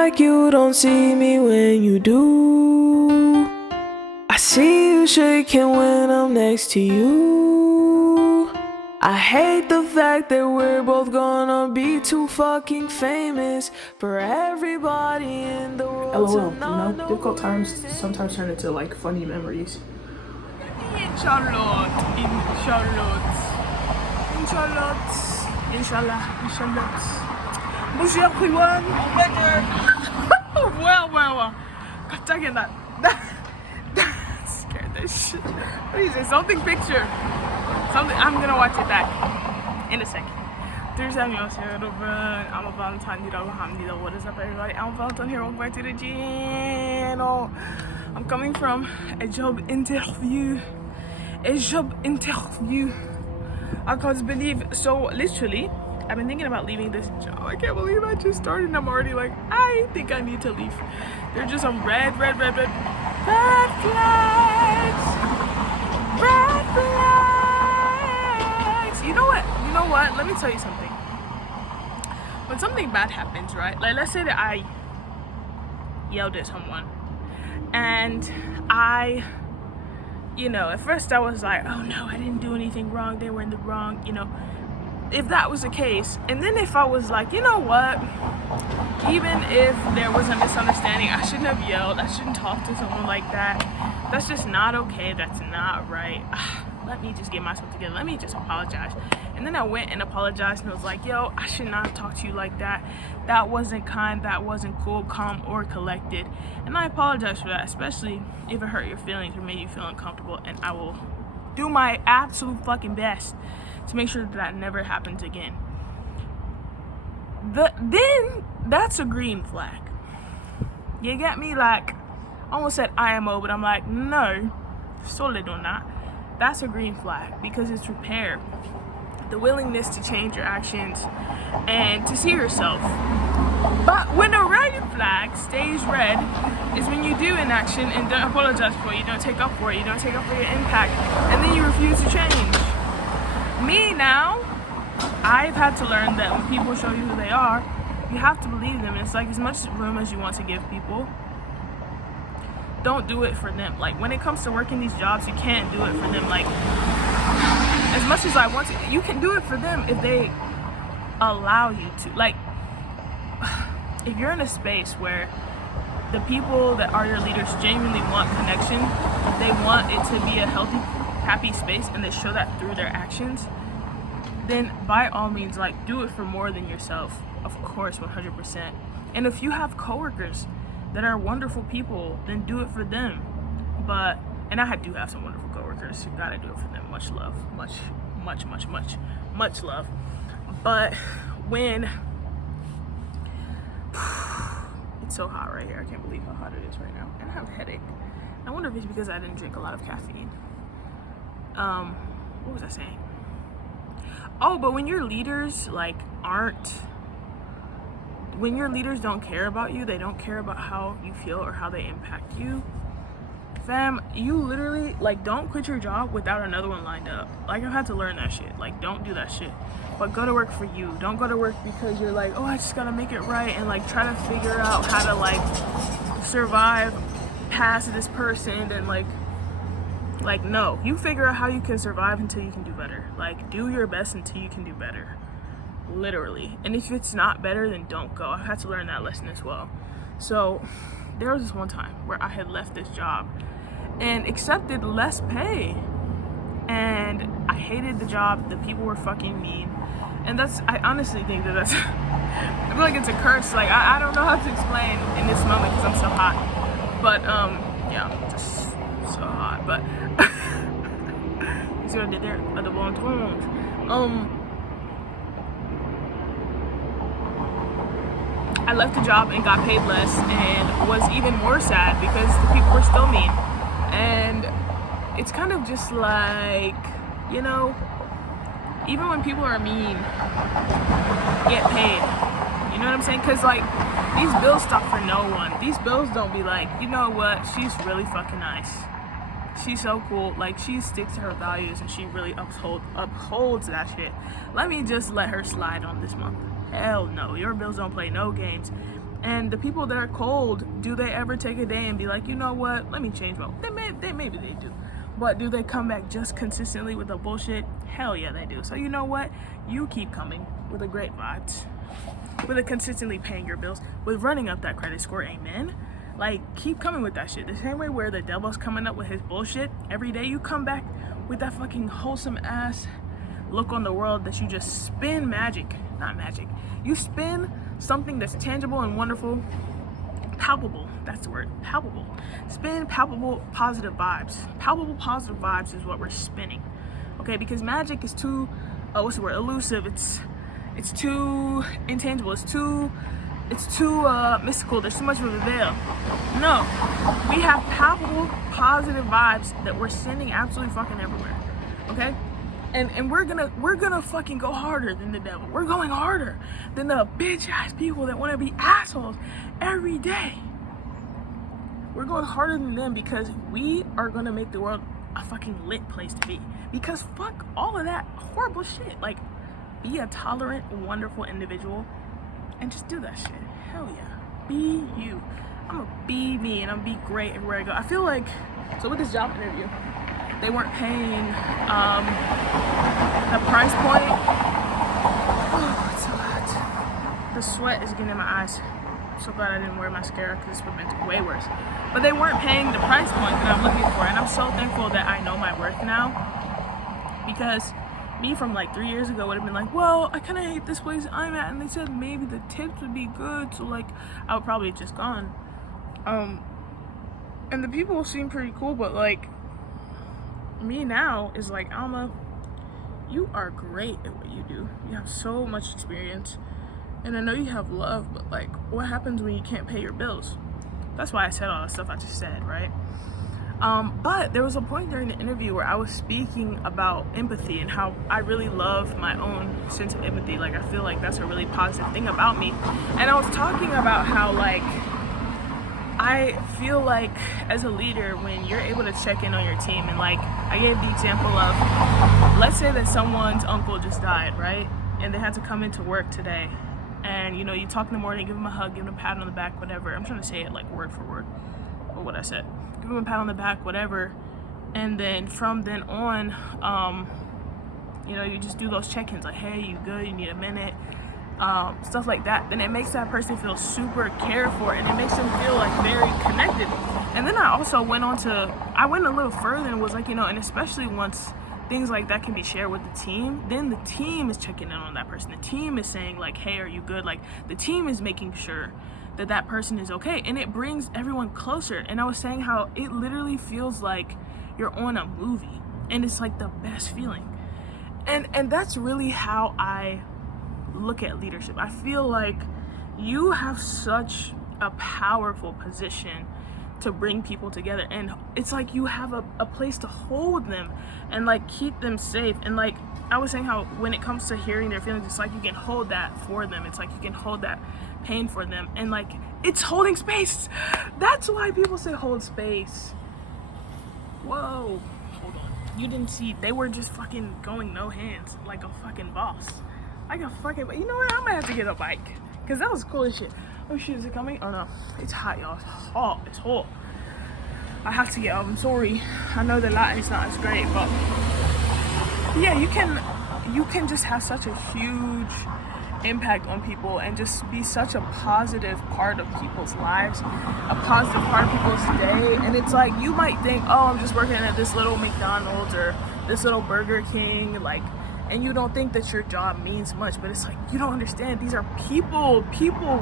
like you don't see me when you do. I see you shaking when I'm next to you. I hate the fact that we're both gonna be too fucking famous for everybody in the world. LOL, difficult times sometimes turn into like funny memories. In Charlotte. Bonjour everyone. Well. God dang it, that scared the shit. What is it? Something picture. I'm gonna watch it back in a second. I'm a Valentine. What is up, everybody? I'm a Valentine here. Welcome back to the channel. I'm coming from a job interview. I can't believe. So literally, I've been thinking about leaving this job. I can't believe I just started and I'm already like, I think I need to leave. There are just some red flags. Red flags. You know what? Let me tell you something. When something bad happens, right? Like, let's say that I yelled at someone and at first I was like, oh no, I didn't do anything wrong. They were in the wrong, If that was the case, and then if I was like, you know what, even if there was a misunderstanding, I shouldn't have yelled, I shouldn't talk to someone like that. That's just not okay. That's not right. Let me just get myself together. Let me just apologize. And then I went and apologized and was like, yo, I should not talk to you like that. That wasn't kind. That wasn't cool, calm, or collected. And I apologize for that, especially if it hurt your feelings or made you feel uncomfortable. And I will do my absolute fucking best to make sure that never happens again. Then that's a green flag. You get me? Like, I almost said IMO, but I'm like, no, solely do not. That's a green flag because it's repair. The willingness to change your actions and to see yourself. But when a red flag stays red is when you do inaction and don't apologize for it, you don't take up for it, you don't take up for your impact, and then you refuse to change. Me now, I've had to learn that when people show you who they are, you have to believe them. And it's like, as much room as you want to give people, don't do it for them. Like, when it comes to working these jobs, you can't do it for them. Like, as much as I want to, you can do it for them if they allow you to. Like, if you're in a space where the people that are your leaders genuinely want connection, they want it to be a healthy, happy space, and they show that through their actions, then by all means, like, do it for more than yourself. Of course, 100%. And if you have coworkers that are wonderful people, then do it for them. And I do have some wonderful coworkers. You gotta do it for them. Much love. Much love. But when it's so hot right here, I can't believe how hot it is right now. And I have a headache. I wonder if it's because I didn't drink a lot of caffeine. What was I saying? Oh, but when your leaders when your leaders don't care about you, they don't care about how you feel or how they impact you, fam, you literally, like, don't quit your job without another one lined up. Like, I've had to learn that shit. Like, don't do that shit. But go to work for you. Don't go to work because you're like, oh, I just gotta make it right, and like try to figure out how to like survive past this person, and like no, you figure out how you can survive until you can do better. Like, do your best until you can do better, literally. And if it's not better, then don't go. I've had to learn that lesson as well. So there was this one time where I had left this job and accepted less pay, and I hated the job. The people were fucking mean, and I honestly think that's I feel like it's a curse. Like, I don't know how to explain in this moment because I'm so hot. But yeah, I'm just so hot. But he's gonna do there at the bon ton. I left the job and got paid less, and was even more sad because the people were still mean. And it's kind of just like, even when people are mean, get paid. You know what I'm saying? Because, like, these bills stop for no one. These bills don't be like, you know what, she's really fucking nice. She's so cool. Like, she sticks to her values and she really upholds that shit. Let me just let her slide on this month. Hell no. Your bills don't play no games. And the people that are cold, do they ever take a day and be like, you know what, let me change my, maybe they do. But do they come back just consistently with the bullshit? Hell yeah, they do. So you know what? You keep coming with the great vibes, with a consistently paying your bills, with running up that credit score, amen? Like, keep coming with that shit. The same way where the devil's coming up with his bullshit, every day you come back with that fucking wholesome ass look on the world that you just spin magic. Not magic. You spin something that's tangible and wonderful, palpable. That's the word, palpable. Spin palpable positive vibes. Palpable positive vibes is what we're spinning. Okay, because magic is too, what's the word? Elusive. It's too intangible. It's too mystical. There's too much of a veil. No, we have palpable positive vibes that we're sending absolutely fucking everywhere. Okay, and we're gonna fucking go harder than the devil. We're going harder than the bitch ass people that want to be assholes every day. We're going harder than them because we are gonna make the world a fucking lit place to be. Because fuck all of that horrible shit. Like, be a tolerant, wonderful individual and just do that shit. Hell yeah. Be you. I'm gonna be me and I'm gonna be great everywhere I go. I feel like, so with this job interview, they weren't paying the price point. Oh, it's so hot. The sweat is getting in my eyes. I'm so glad I didn't wear mascara because this would have been way worse. But they weren't paying the price point that I'm looking for, and I'm so thankful that I know my worth now. Because me from like 3 years ago would have been like, well, I kind of hate this place I'm at, and they said maybe the tips would be good, so like I would probably have just gone. And the people seem pretty cool, but like me now is like, Alma, you are great at what you do. You have so much experience, and I know you have love, but like, what happens when you can't pay your bills? That's why I said all the stuff I just said, right? But there was a point during the interview where I was speaking about empathy and how I really love my own sense of empathy. Like, I feel like that's a really positive thing about me. And I was talking about how, like, I feel like as a leader, when you're able to check in on your team, and like, I gave the example of, let's say that someone's uncle just died, right? And they had to come into work today. And, you know, you talk in the morning, give them a hug, give them a pat on the back, whatever. I'm trying to say it like word for word, or what I said. Give them a pat on the back, whatever. And then from then on, you know, you just do those check-ins like, hey, you good? You need a minute? Stuff like that. Then it makes that person feel super cared for, and it makes them feel like very connected. And then I also went a little further and was like, you know, and especially once things like that can be shared with the team, then the team is checking in on that person. The team is saying like, hey, are you good? Like, the team is making sure that that person is okay, and it brings everyone closer. And I was saying how it literally feels like you're on a movie, and it's like the best feeling. And that's really how I look at leadership. I feel like you have such a powerful position to bring people together, and it's like you have a place to hold them and like keep them safe. And like I was saying how when it comes to hearing their feelings, it's like you can hold that for them. It's like you can hold that pain for them, and like it's holding space. That's why people say hold space. Whoa, hold on, you didn't see, they were just fucking going no hands like a fucking boss. Like a fucking, you know what, I might have to get a bike because that was cool as shit. Oh shit, is it coming? Oh no, it's hot, y'all. It's hot. It's hot. I have to get up. I'm sorry. I know the light is not as great, but yeah, you can just have such a huge impact on people and just be such a positive part of people's lives, a positive part of people's day. And it's like, you might think, oh, I'm just working at this little McDonald's or this little Burger King, like, and you don't think that your job means much, but it's like, you don't understand. These are people.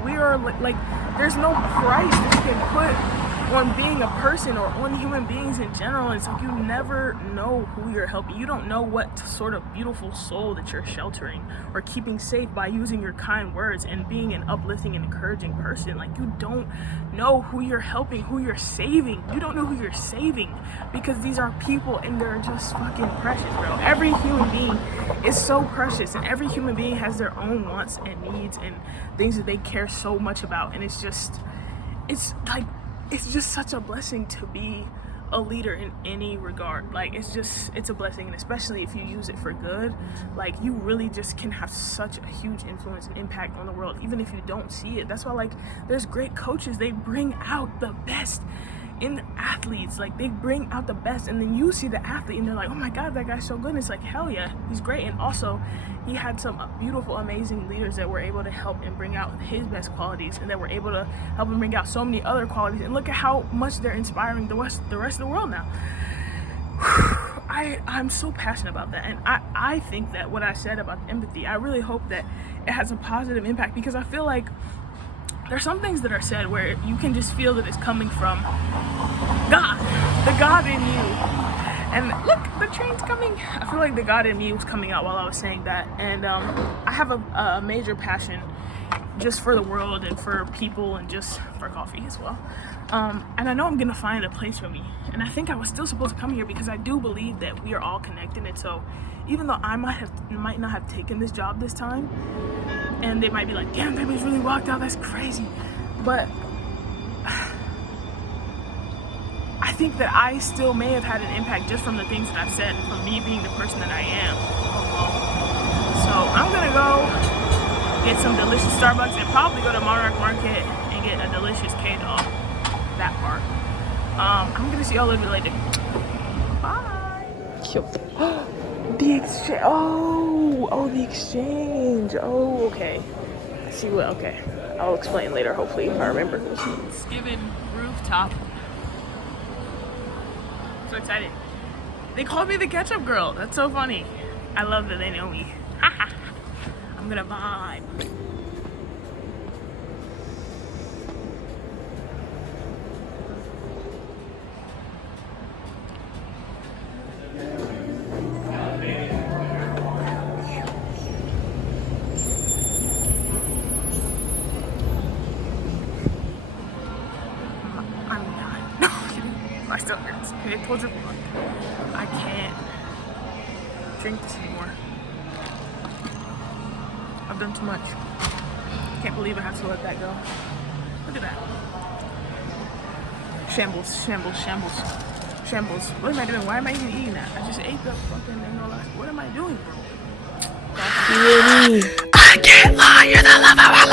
We are like there's no price that you can put on being a person or on human beings in general. It's like you never know who you're helping. You don't know what sort of beautiful soul that you're sheltering or keeping safe by using your kind words and being an uplifting and encouraging person. Like, you don't know who you're helping, who you're saving. You don't know who you're saving, because these are people and they're just fucking precious, bro. Every human being is so precious, and every human being has their own wants and needs and things that they care so much about. And it's just such a blessing to be a leader in any regard. Like, it's a blessing, and especially if you use it for good, like, you really just can have such a huge influence and impact on the world, even if you don't see it. That's why, like, there's great coaches. They bring out the best in athletes. Like, they bring out the best, and then you see the athlete and they're like, oh my god, that guy's so good, and it's like, hell yeah, he's great. And also, he had some beautiful, amazing leaders that were able to help and bring out his best qualities, and that were able to help him bring out so many other qualities. And look at how much they're inspiring the rest of the world now. I'm so passionate about that, and I think that what I said about empathy, I really hope that it has a positive impact, because I feel like there's some things that are said where you can just feel that it's coming from God, the God in you. And look, the train's coming. I feel like the God in me was coming out while I was saying that. And I have a major passion just for the world and for people and just for coffee as well. And I know I'm gonna find a place for me. And I think I was still supposed to come here because I do believe that we are all connected. And so even though I might not have taken this job this time, and they might be like, damn, baby's really walked out, that's crazy. But I think that I still may have had an impact just from the things that I've said, from me being the person that I am. So I'm gonna go get some delicious Starbucks and probably go to Monarch Market and get a delicious K-Dog. That part. I'm gonna see y'all a little bit later. Bye. The exchange. Oh, the exchange. Oh, okay. I see what. Okay, I'll explain later. Hopefully, if I remember. Skibbin rooftop. So excited. They called me the ketchup girl. That's so funny. I love that they know me. I'm gonna vibe. My stomach hurts. It pulls your blood. I can't drink this anymore. I've done too much. Can't believe I have to let that go. Look at that. Shambles, shambles, shambles, shambles. What am I doing? Why am I even eating that? I just ate the fucking thing. What am I doing, bro? I can't lie, you're the love of my